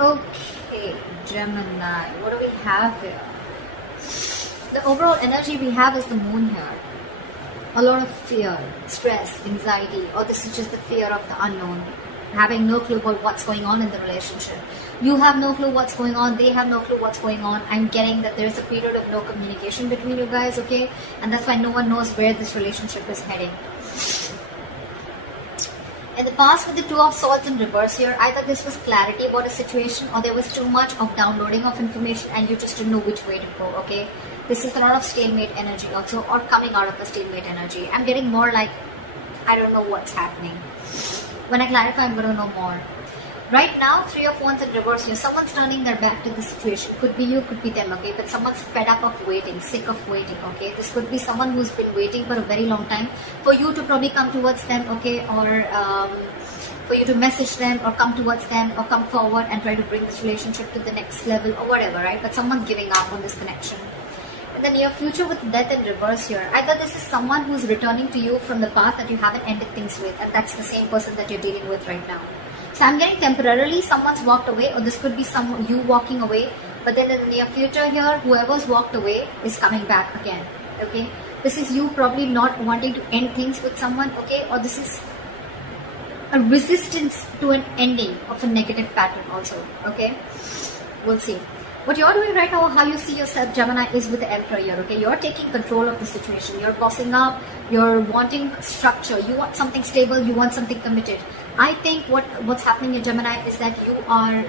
Okay, Gemini, what do we have here? The overall energy we have is the moon here. A lot of fear, stress, anxiety, or this is just the fear of the unknown. Having no clue about what's going on in the relationship. You have no clue what's going on, they have no clue what's going on. I'm getting that there's a period of no communication between you guys, okay? And that's why no one knows where this relationship is heading. In the past, with the Two of Swords in reverse here, either this was clarity about a situation or there was too much of downloading of information and you just didn't know which way to go, okay? This is a lot of stalemate energy also, or coming out of a stalemate energy. I'm getting more like, I don't know what's happening. When I clarify, I'm going to know more. Right now, Three of Wands in reverse here. Someone's turning their back to the situation. Could be you, could be them, okay? But someone's fed up of waiting, sick of waiting, okay? This could be someone who's been waiting for a very long time for you to probably come towards them, okay? Or for you to message them or come towards them or come forward and try to bring this relationship to the next level or whatever, right? But someone's giving up on this connection. In the near future with Death in reverse here, either this is someone who's returning to you from the past that you haven't ended things with, and that's the same person that you're dealing with right now. So I'm getting temporarily someone's walked away, or this could be you walking away, but then in the near future here, whoever's walked away is coming back again, okay? This is you probably not wanting to end things with someone, okay? Or this is a resistance to an ending of a negative pattern also, okay? We'll see. What you're doing right now, how you see yourself, Gemini, is with the Emperor here, okay? You're taking control of the situation. You're bossing up. You're wanting structure. You want something stable. You want something committed. I think what's happening in Gemini is that you are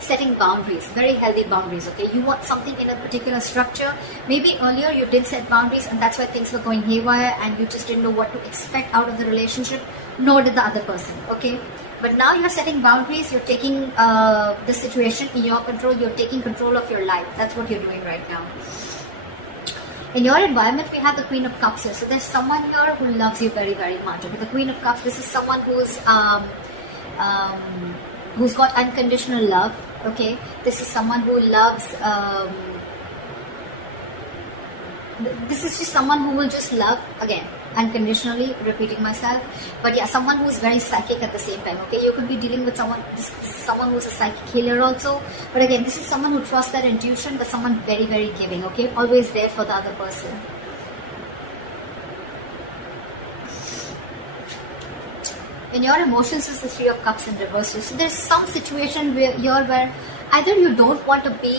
setting boundaries, very healthy boundaries, okay? You want something in a particular structure. Maybe earlier you did set boundaries and that's why things were going haywire and you just didn't know what to expect out of the relationship, nor did the other person, okay? But now you're setting boundaries, you're taking the situation in your control, you're taking control of your life. That's what you're doing right now. In your environment, we have the Queen of Cups here. So there's someone here who loves you very, very much. Okay? The Queen of Cups, this is someone who's got unconditional love. Okay, this is someone who loves. This is just someone who will just love again unconditionally, repeating myself, but yeah, someone who is very psychic at the same time, okay? You could be dealing with someone who's a psychic healer also, but again, this is someone who trusts their intuition, but someone very, very giving, okay? Always there for the other person. In your emotions is the Three of Cups in reverse. So there's some situation where either you don't want to be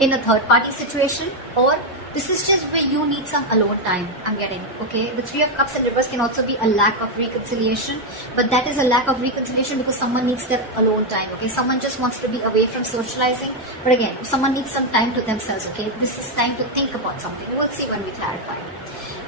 in a third party situation, or this is just where you need some alone time, I'm getting, okay? The Three of Cups in reverse can also be a lack of reconciliation, but that is a lack of reconciliation because someone needs their alone time, okay? Someone just wants to be away from socializing, but again, someone needs some time to themselves, okay? This is time to think about something. We'll see when we clarify.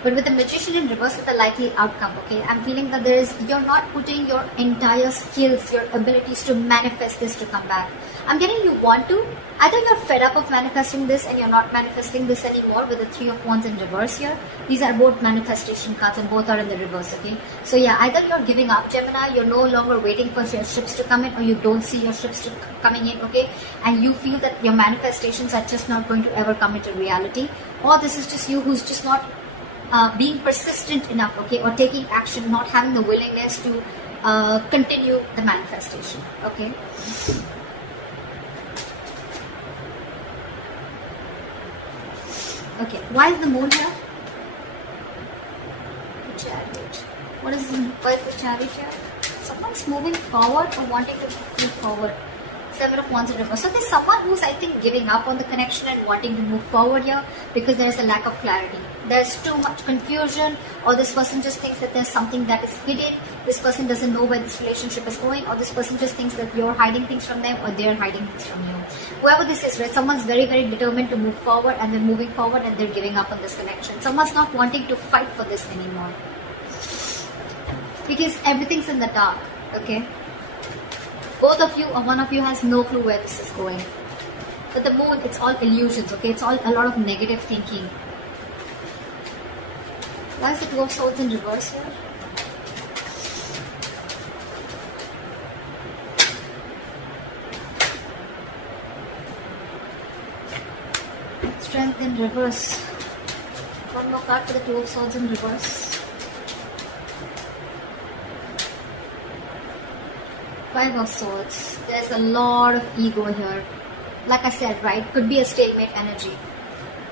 But with the Magician in reverse with the likely outcome, okay, I'm feeling that you're not putting your entire skills, your abilities to manifest this to come back. I'm getting you want to. Either you're fed up of manifesting this and you're not manifesting this anymore with the Three of Wands in reverse here. These are both manifestation cards and both are in the reverse, okay? So yeah, either you're giving up, Gemini, you're no longer waiting for your ships to come in, or you don't see your ships coming in, okay? And you feel that your manifestations are just not going to ever come into reality. Or this is just you who's just not being persistent enough, okay, or taking action, not having the willingness to continue the manifestation, okay? Okay, why is the moon here? The Chariot. Why is the Chariot here? Someone's moving forward or wanting to move forward. Seven of Wands in reverse. So there's someone who's, I think, giving up on the connection and wanting to move forward here because there's a lack of clarity. There's too much confusion, or this person just thinks that there's something that is hidden. This person doesn't know where this relationship is going, or this person just thinks that you're hiding things from them or they're hiding things from you. Whoever this is, right? Someone's very, very determined to move forward and they're moving forward and they're giving up on this connection. Someone's not wanting to fight for this anymore because everything's in the dark, okay? Both of you or one of you has no clue where this is going. But the moon, it's all illusions, okay? It's all a lot of negative thinking. Why is the Two of Swords in reverse here? Strength in reverse. One more card for the Two of Swords in reverse. Five of Swords, there's a lot of ego here. Like I said, right, could be a stalemate energy.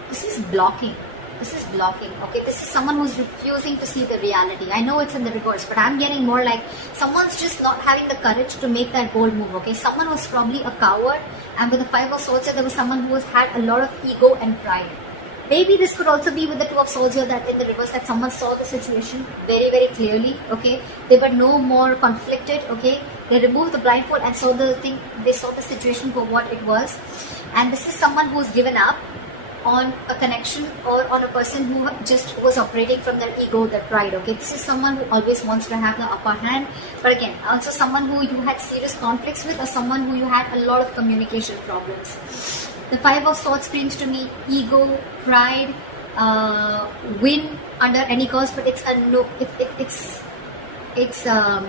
This is blocking. This is blocking, okay? This is someone who's refusing to see the reality. I know it's in the reverse, but I'm getting more like someone's just not having the courage to make that bold move, okay? Someone was probably a coward, and with the Five of Swords, there was someone who has had a lot of ego and pride. Maybe this could also be with the Two of Swords here, that in the reverse, that someone saw the situation very, very clearly, okay? They were no more conflicted, okay? They removed the blindfold and saw the thing, they saw the situation for what it was. And this is someone who's given up on a connection or on a person who just was operating from their ego, their pride, okay? This is someone who always wants to have the upper hand, but again, also someone who you had serious conflicts with, or someone who you had a lot of communication problems. The Five of Swords screams to me ego, pride, win under any cost, but it's a no, it's a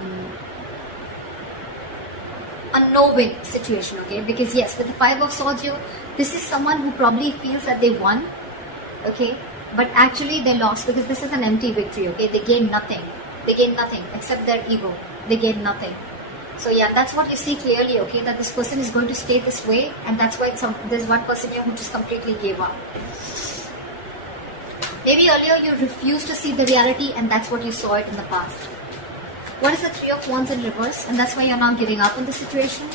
no-win situation, okay? Because yes, with the Five of Swords here, this is someone who probably feels that they won, okay? But actually they lost, because this is an empty victory, okay? They gain nothing. They gain nothing except their ego. They gain nothing. So yeah, that's what you see clearly, okay? That this person is going to stay this way, and that's why there's one person here who just completely gave up. Maybe earlier you refused to see the reality, and that's what you saw it in the past. What is the Three of Wands in reverse? And that's why you're now giving up on the situation.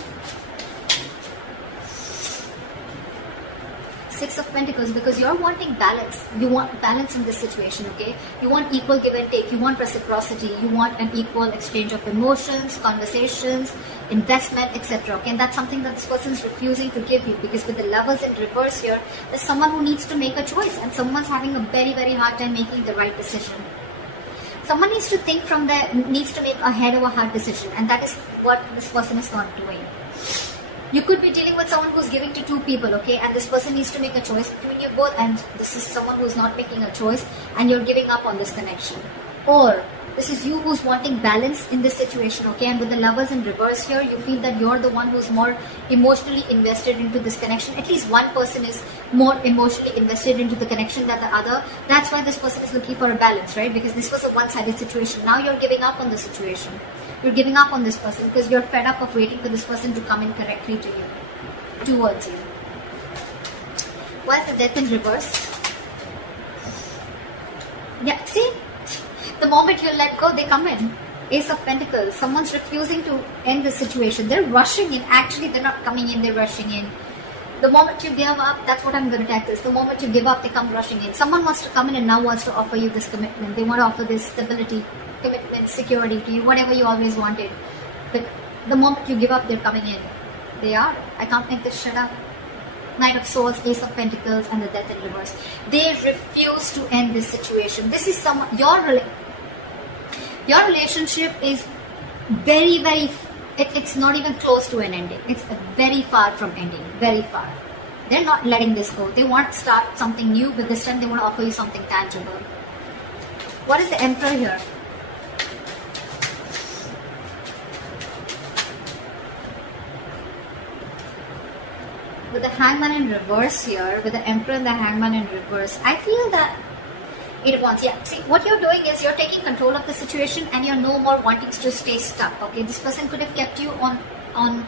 Six of Pentacles, because you're wanting balance. You want balance in this situation, okay? You want equal give and take. You want reciprocity. You want an equal exchange of emotions, conversations, investment, etc. Okay? And that's something that this person is refusing to give you, because with the Lovers in reverse here, there's someone who needs to make a choice, and someone's having a very, very hard time making the right decision. Someone needs to think from there, needs to make a head over heart decision, and that is what this person is not doing. You could be dealing with someone who's giving to two people, okay, and this person needs to make a choice between you both, and this is someone who's not making a choice and you're giving up on this connection. Or this is you who's wanting balance in this situation, okay, and with the Lovers in reverse here, you feel that you're the one who's more emotionally invested into this connection. At least one person is more emotionally invested into the connection than the other. That's why this person is looking for a balance, right? Because this was a one-sided situation. Now you're giving up on the situation. You're giving up on this person because you're fed up of waiting for this person to come in correctly to you, towards you. Why is the Death in reverse? Yeah, see? The moment you let go, they come in. Ace of Pentacles. Someone's refusing to end the situation. They're rushing in. Actually, they're not coming in, they're rushing in. The moment you give up, that's what I'm going to tackle. The moment you give up, they come rushing in. Someone wants to come in and now wants to offer you this commitment. They want to offer this stability, commitment, security to you, whatever you always wanted. But the moment you give up, they're coming in. They are. I can't make this shut up. Knight of Swords, Ace of Pentacles, and the Death in reverse. They refuse to end this situation. This is someone, your relationship is very, very, it's not even close to an ending. It's very far from ending, very far. They're not letting this go. They want to start something new, but this time they want to offer you something tangible. What is the Emperor here? With the Hangman in reverse here, with the Emperor and the Hangman in reverse, I feel that it wants, yeah, see, what you're doing is you're taking control of the situation and you're no more wanting to stay stuck, okay? This person could have kept you on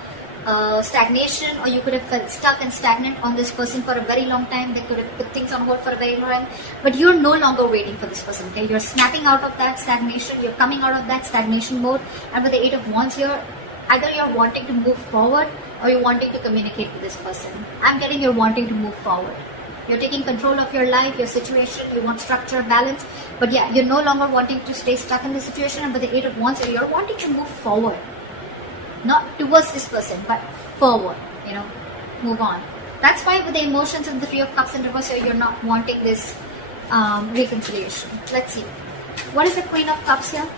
stagnation, or you could have felt stuck and stagnant on this person for a very long time. They could have put things on hold for a very long time, but you're no longer waiting for this person, okay? You're snapping out of that stagnation, you're coming out of that stagnation mode, and with the Eight of Wands here, either you're wanting to move forward or you're wanting to communicate with this person. I'm getting you're wanting to move forward. You're taking control of your life, your situation, you want structure, balance, but yeah, you're no longer wanting to stay stuck in the situation, and with the Eight of Wands here, you're wanting to move forward. Not towards this person, but forward, you know, move on. That's why with the emotions and the Three of Cups in reverse here, you're not wanting this reconciliation. Let's see. What is the Queen of Cups here?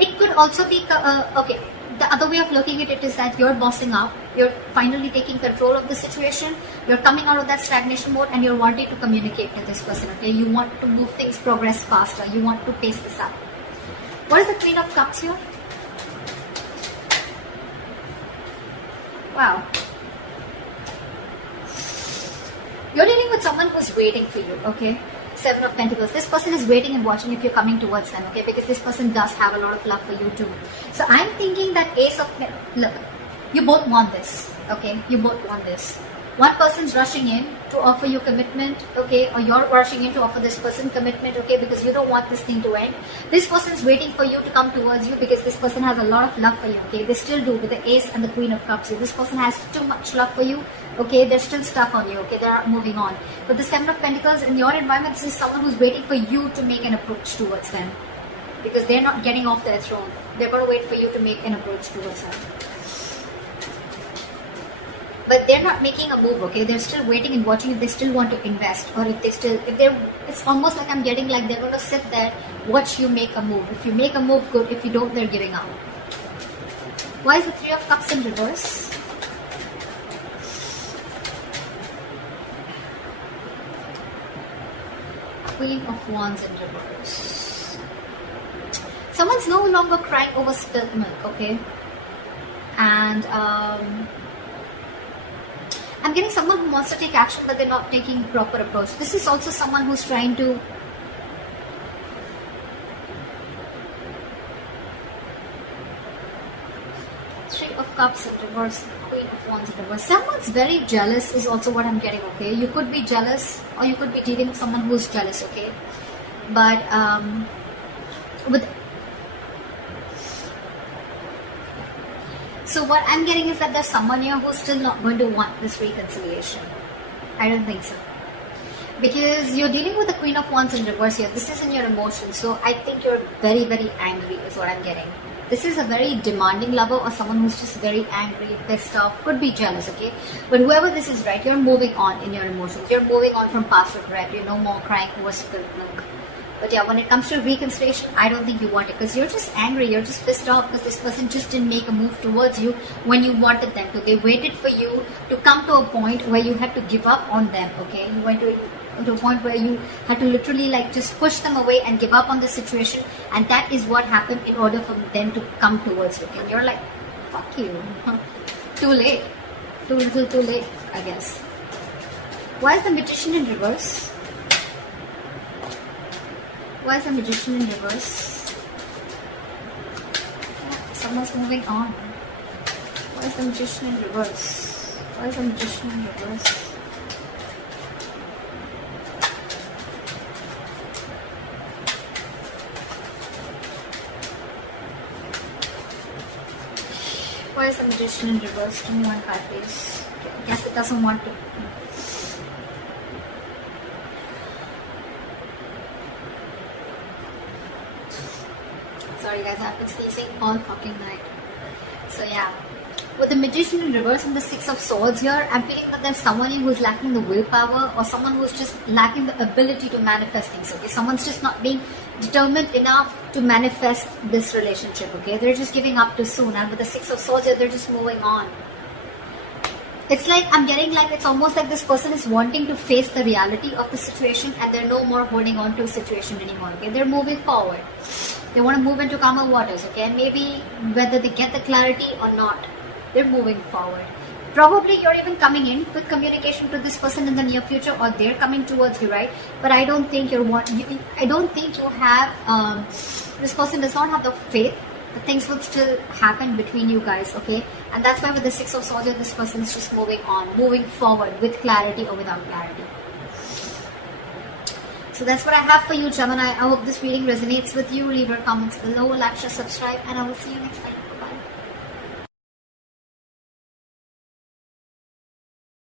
It could also be, okay, the other way of looking at it is that you're bossing up, you're finally taking control of the situation, you're coming out of that stagnation mode, and you're wanting to communicate with this person, okay? You want to move things, progress faster, you want to pace this up. What is the Queen of Cups here? Wow. You're dealing with someone who's waiting for you, okay? Seven of Pentacles. This person is waiting and watching if you're coming towards them, okay? Because this person does have a lot of love for you too. So I'm thinking that Ace of... Look, you both want this, okay? You both want this. One person's rushing in to offer you commitment, okay? Or you're rushing in to offer this person commitment, okay? Because you don't want this thing to end. This person's waiting for you to come towards you because this person has a lot of love for you, okay? They still do with the Ace and the Queen of Cups. This person has too much love for you, okay? They're still stuck on you, okay? They're moving on. But the Seven of Pentacles, in your environment, this is someone who's waiting for you to make an approach towards them. Because they're not getting off their throne. They're going to wait for you to make an approach towards them. But they're not making a move, okay? They're still waiting and watching if they still want to invest, or it's almost like I'm getting like they're going to sit there, watch you make a move. If you make a move, good. If you don't, they're giving up. Why is the Three of Cups in reverse? Queen of Wands in reverse. Someone's no longer crying over spilt milk, okay? And I'm getting someone who wants to take action, but they're not taking proper approach. This is also someone who's trying to Three of Cups in reverse, Queen of Wands in reverse. Someone's very jealous is also what I'm getting, okay? You could be jealous, or you could be dealing with someone who's jealous, okay? But so what I'm getting is that there's someone here who's still not going to want this reconciliation. I don't think so. Because you're dealing with the Queen of Wands in reverse here. This is in your emotions. So I think you're very, very angry is what I'm getting. This is a very demanding lover, or someone who's just very angry, pissed off, could be jealous, okay? But whoever this is, right, you're moving on in your emotions. You're moving on from past regret. You're no more crying over spilled milk. But yeah, when it comes to reconciliation, I don't think you want it, because you're just angry, you're just pissed off because this person just didn't make a move towards you when you wanted them to. They waited for you to come to a point where you had to give up on them, okay? You went to a point where you had to literally like just push them away and give up on the situation, and that is what happened in order for them to come towards you. Okay? And you're like, fuck you. Too late. Too little too late, I guess. Why is the Magician in reverse? Why is the Magician in reverse? Yeah, someone's moving on. Why is the Magician in reverse? Why is the Magician in reverse? Why is the Magician in reverse? Give me one card, please. Okay, I guess it doesn't want to. Sorry guys, I've been sneezing all fucking night. So yeah, with the Magician in reverse and the Six of Swords here, I'm feeling that there's someone who's lacking the willpower, or someone who's just lacking the ability to manifest things, okay? Someone's just not being determined enough to manifest this relationship, okay? They're just giving up too soon, and with the Six of Swords here, they're just moving on. It's like, I'm getting like, it's almost like this person is wanting to face the reality of the situation, and they're no more holding on to a situation anymore, okay? They're moving forward. They want to move into calmer waters, okay? And maybe whether they get the clarity or not, they're moving forward. Probably you're even coming in with communication to this person in the near future, or they're coming towards you, right? But I don't think I don't think you have, this person does not have the faith that things will still happen between you guys, okay? And that's why with the Six of Swords, this person is just moving on, moving forward with clarity or without clarity. So that's what I have for you, Gemini. I hope this reading resonates with you. Leave your comments below, like, share, subscribe, and I will see you next time.